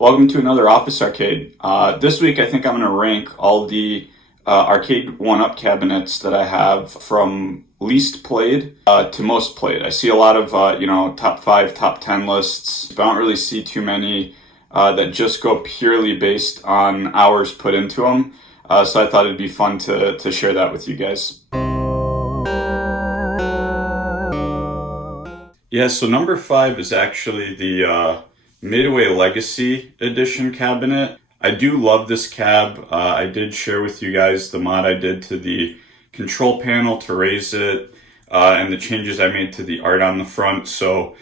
Welcome to another Office Arcade. This week I think I'm going to rank all the Arcade1Up cabinets that I have from least played to most played. I see a lot of top 5, top 10 lists, but I don't really see too many that just go purely based on hours put into them. So I thought it'd be fun to share that with you guys. Yeah, so number 5 is actually the Midway Legacy edition cabinet. I do love this cab. I did share with you guys the mod I did to the control panel to raise it and the changes I made to the art on the front. So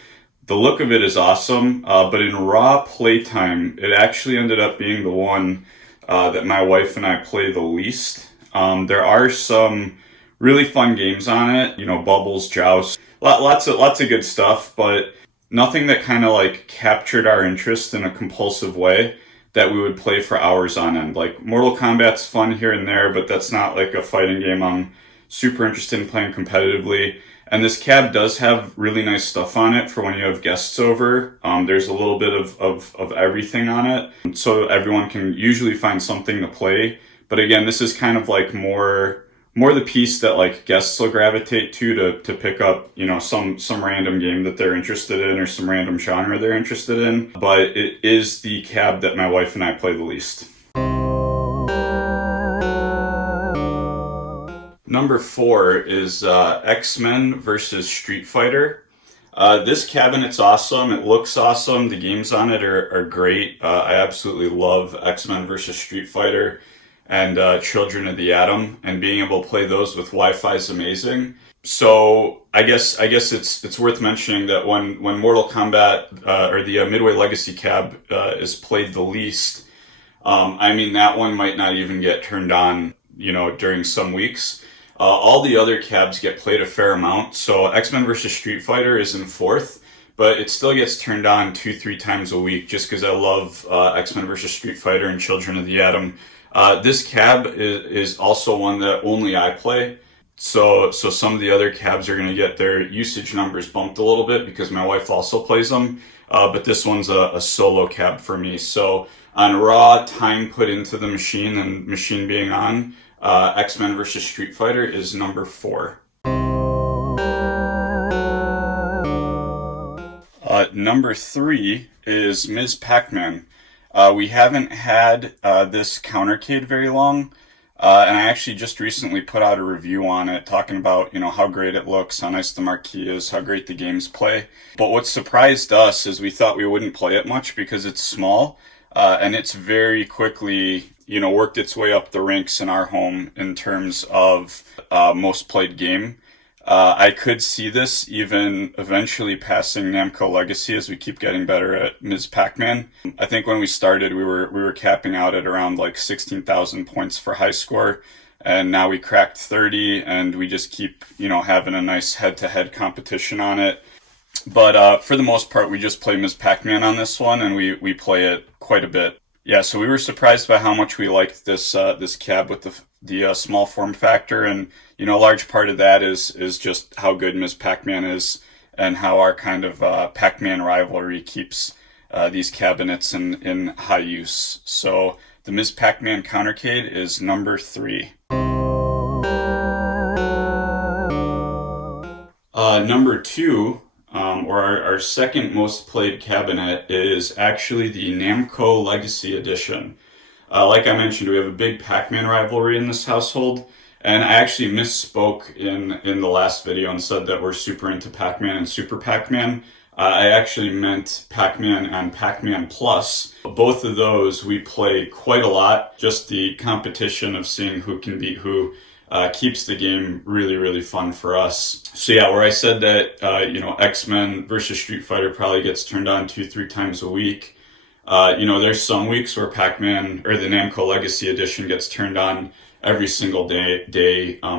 the look of it is awesome, but in raw playtime, it actually ended up being the one that my wife and I play the least. There are some really fun games on it, Bubbles, Joust, lots of good stuff, but nothing that kind of like captured our interest in a compulsive way that we would play for hours on end. Like Mortal Kombat's fun here and there, but that's not like a fighting game I'm super interested in playing competitively. And this cab does have really nice stuff on it for when you have guests over. There's a little bit of everything on it, so everyone can usually find something to play. But again, this is kind of like more the piece that like guests will gravitate to pick up, some random game that they're interested in or some random genre they're interested in. But it is the cab that my wife and I play the least. Number 4 is X-Men versus Street Fighter. This cabinet's awesome. It looks awesome. The games on it are great. I absolutely love X-Men versus Street Fighter and Children of the Atom, and being able to play those with Wi-Fi is amazing. So I guess it's worth mentioning that when Mortal Kombat or the Midway Legacy cab is played the least, that one might not even get turned on, during some weeks. All the other cabs get played a fair amount. So X-Men vs. Street Fighter is in 4th, but it still gets turned on 2-3 times a week just because I love X-Men vs. Street Fighter and Children of the Atom. This cab is also one that only I play. So some of the other cabs are going to get their usage numbers bumped a little bit because my wife also plays them. But this one's a solo cab for me. So on raw time put into the machine and machine being on, X-Men vs. Street Fighter is number 4. Number 3 is Ms. Pac-Man. We haven't had this countercade very long, and I actually just recently put out a review on it talking about, how great it looks, how nice the marquee is, how great the games play. But what surprised us is we thought we wouldn't play it much because it's small, and it's very quickly, worked its way up the ranks in our home in terms of most played game. I could see this even eventually passing Namco Legacy as we keep getting better at Ms. Pac-Man. I think when we started, we were capping out at around like 16,000 points for high score, and now we cracked 30, and we just keep, having a nice head-to-head competition on it. But for the most part, we just play Ms. Pac-Man on this one, and we play it quite a bit. Yeah, so we were surprised by how much we liked this cab with the small form factor, and a large part of that is just how good Ms. Pac-Man is, and how our kind of Pac-Man rivalry keeps these cabinets in high use. So the Ms. Pac-Man countercade is number 3. Number 2. Or our second most played cabinet is actually the Namco Legacy edition. Like I mentioned, we have a big Pac-Man rivalry in this household, and I actually misspoke in the last video and said that we're super into Pac-Man and Super Pac-Man. I actually meant Pac-Man and Pac-Man Plus. Both of those we play quite a lot. Just the competition of seeing who can beat who keeps the game really, really fun for us. So yeah, where I said that, X-Men versus Street Fighter probably gets turned on 2-3 times a week. There's some weeks where Pac-Man or the Namco Legacy edition gets turned on every single day.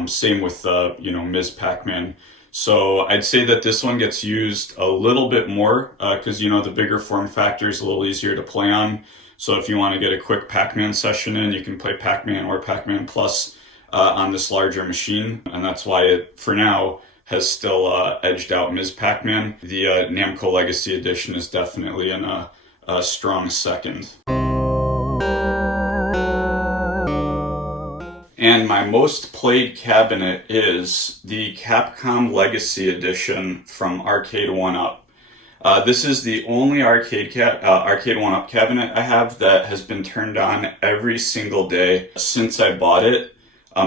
Same with, Ms. Pac-Man. So I'd say that this one gets used a little bit more because, the bigger form factor is a little easier to play on. So if you want to get a quick Pac-Man session in, you can play Pac-Man or Pac-Man Plus on this larger machine, and that's why it, for now, has still edged out Ms. Pac-Man. The Namco Legacy edition is definitely in a a strong second. And my most played cabinet is the Capcom Legacy edition from Arcade1Up. This is the only Arcade1Up cabinet I have that has been turned on every single day since I bought it.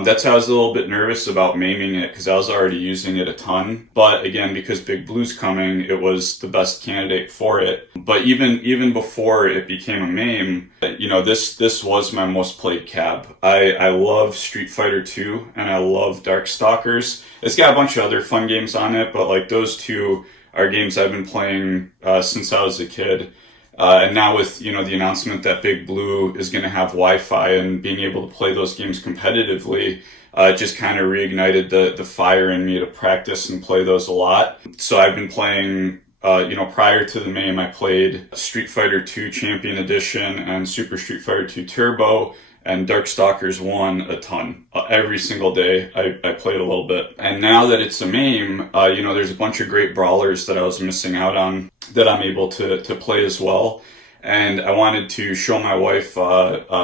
That's why I was a little bit nervous about maiming it, because I was already using it a ton. But again, because Big Blue's coming, it was the best candidate for it. But even before it became a maim, you know, this was my most played cab. I love Street Fighter 2 and I love Darkstalkers. It's got a bunch of other fun games on it, but like those two are games I've been playing since I was a kid. And now with, you know, the announcement that Big Blue is going to have Wi-Fi and being able to play those games competitively, it just kind of reignited the fire in me to practice and play those a lot. So I've been playing, you know, prior to the MAME, I played Street Fighter 2 Champion Edition and Super Street Fighter 2 Turbo and Darkstalkers 1 a ton. Every single day I played a little bit. And now that it's a MAME, you know, there's a bunch of great brawlers that I was missing out on that I'm able to play as well. And I wanted to show my wife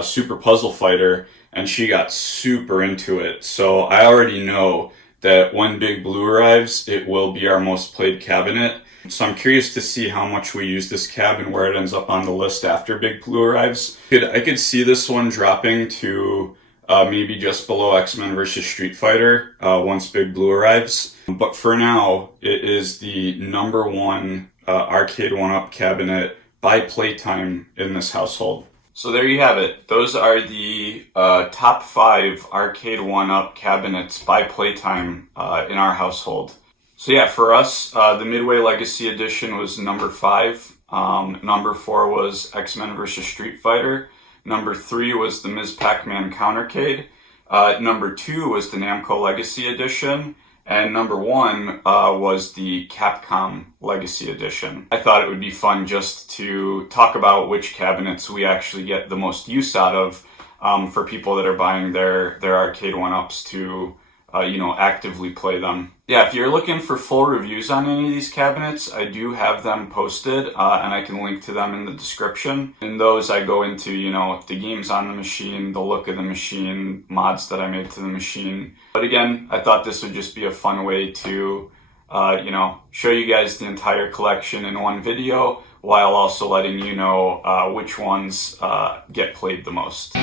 Super Puzzle Fighter, and she got super into it. So I already know that when Big Blue arrives, it will be our most played cabinet. So I'm curious to see how much we use this cab and where it ends up on the list after Big Blue arrives. I could see this one dropping to maybe just below XMen versus Street Fighter once Big Blue arrives. But for now, it is the #1 Arcade1Up cabinet by playtime in this household. So there you have it. Those are the top 5 Arcade1Up cabinets by playtime in our household. So yeah, for us, the Midway Legacy edition was number 5. Number 4 was X-Men vs. Street Fighter. Number 3 was the Ms. Pac-Man countercade. Number 2 was the Namco Legacy edition. And number 1 was the Capcom Legacy edition. I thought it would be fun just to talk about which cabinets we actually get the most use out of for people that are buying their Arcade1Ups to you know, actively play them. Yeah, if you're looking for full reviews on any of these cabinets, I do have them posted, and I can link to them in the description. In those, I go into, you know, the games on the machine, the look of the machine, mods that I made to the machine. But again, I thought this would just be a fun way to, you know, show you guys the entire collection in one video, while also letting you know which ones get played the most.